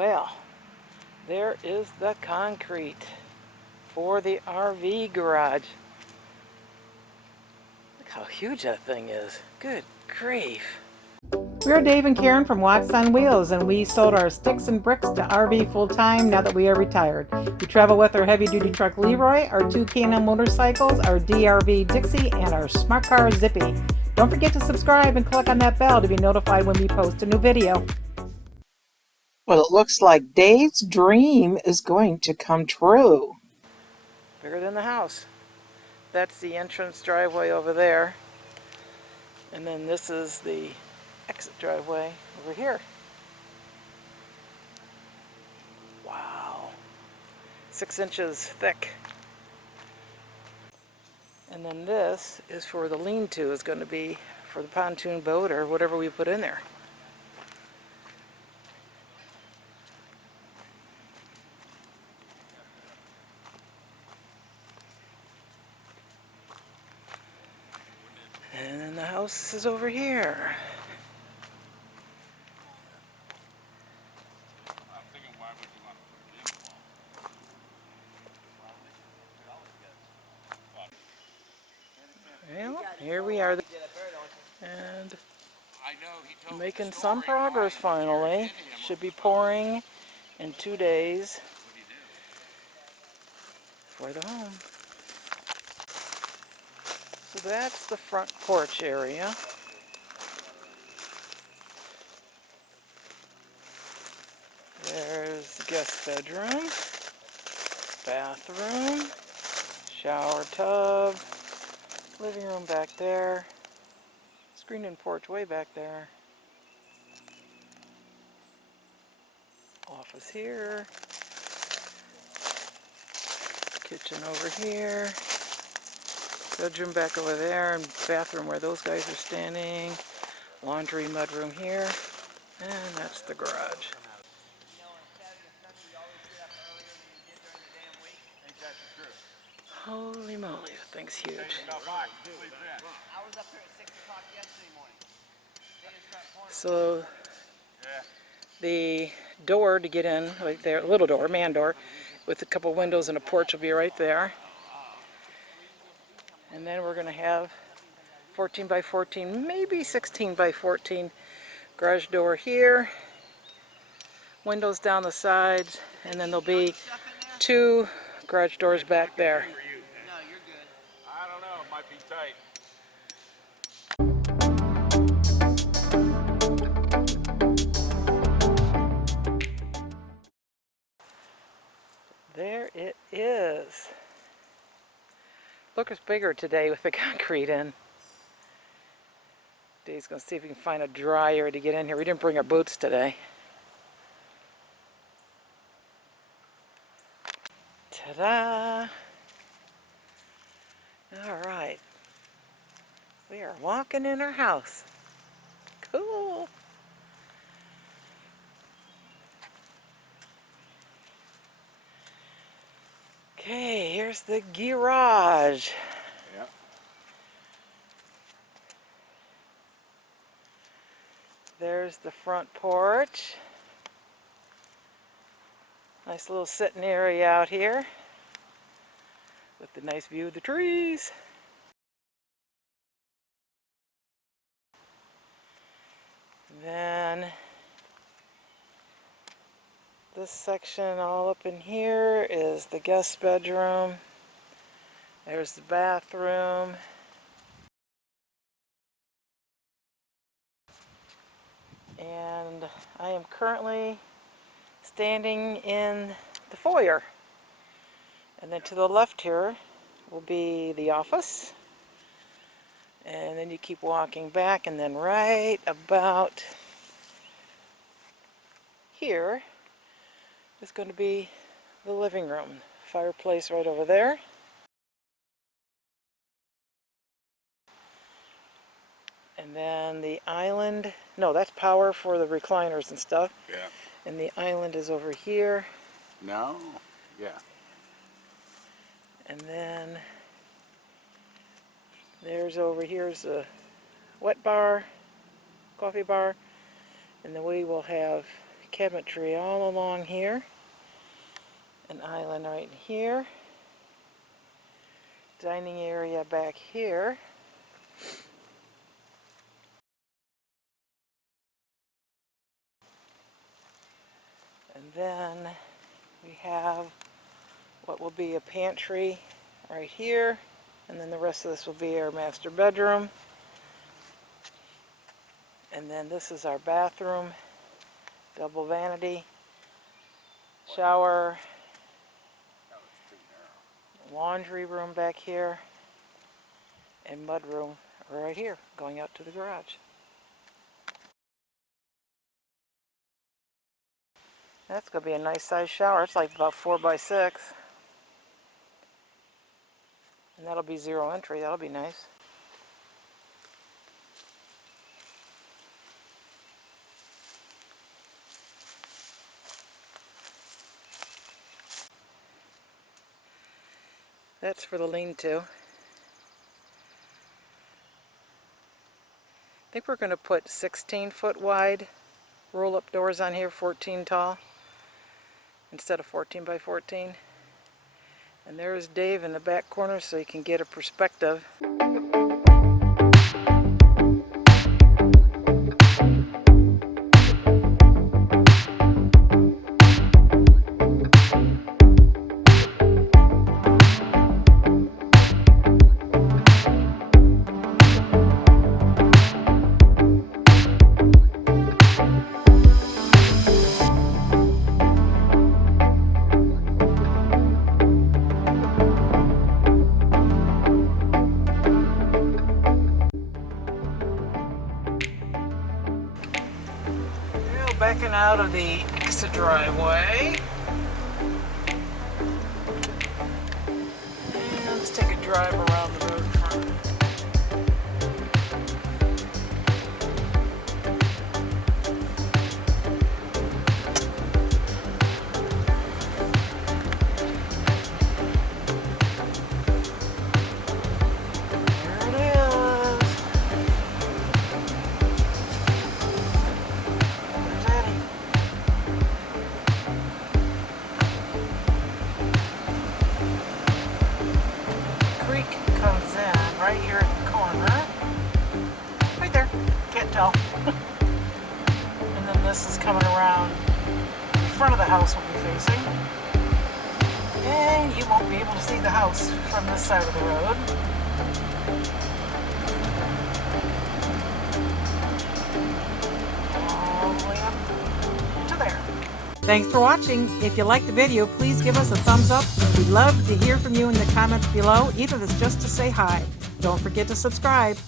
Well, there is the concrete for the RV garage. Look how huge that thing is. Good grief. We're Dave and Karen from Watts on Wheels, and we sold our sticks and bricks to RV full-time now that we are retired. We travel with our heavy-duty truck Leroy, our two K&M motorcycles, our DRV Dixie, and our smart car Zippy. Don't forget to subscribe and click on that bell to be notified when we post a new video. Well, it looks like Dave's dream is going to come true. Bigger than the house. That's the entrance driveway over there. And then this is the exit driveway over here. Wow. 6 inches thick. And then this is for the lean-to, is going to be for the pontoon boat or whatever we put in there. And then the house is over here. Well, here we are, and making some progress finally. Should be pouring in 2 days for the home. So that's the front porch area. There's the guest bedroom, bathroom, shower tub, living room back there, screened-in porch way back there, office here, kitchen over here, bedroom back over there, and bathroom where those guys are standing, laundry mudroom here, and that's the garage. Holy moly, that thing's huge. So the door to get in, right there, little door, man door, with a couple windows and a porch will be right there. And then we're going to have 14 by 14, maybe 16 by 14 garage door here, windows down the sides, and then there'll be 2 garage doors back there. I don't know, it might be tight. There it is. Look, it's bigger today with the concrete in. Dave's going to see if we can find a dryer to get in here. We didn't bring our boots today. Ta-da! Alright. We are walking in our house. Cool! Okay, here's the garage. Yeah. There's the front porch. Nice little sitting area out here with the nice view of the trees. Then this section all up in here is the guest bedroom. There's the bathroom. And I am currently standing in the foyer. And then to the left here will be the office. And then you keep walking back, and then right about here is going to be the living room. Fireplace right over there. And then the island, no, that's power for the recliners and stuff. Yeah. And the island is over here. No? Yeah. And then there's over here's a wet bar, coffee bar. And then we will have cabinet tree all along here. An island right here. Dining area back here. And then we have what will be a pantry right here. And then the rest of this will be our master bedroom. And then this is our bathroom. Double vanity. Shower. Laundry room back here. And mud room right here, going out to the garage. That's going to be a nice size shower. It's like about 4 by 6. And that'll be 0 entry. That'll be nice. That's for the lean-to. I think we're going to put 16-foot wide roll-up doors on here, 14 tall, instead of 14 by 14. And there's Dave in the back corner so you can get a perspective. Backing out of the exit driveway. And let's take a drive around the road front. Comes in right here at the corner. Right there. Can't tell. And then this is coming around the front of the house we'll be facing. And you won't be able to see the house from this side of the road. All the way up to there. Thanks for watching. If you liked the video, please give us a thumbs up. We'd love to hear from you in the comments below, even if it's just to say hi. Don't forget to subscribe.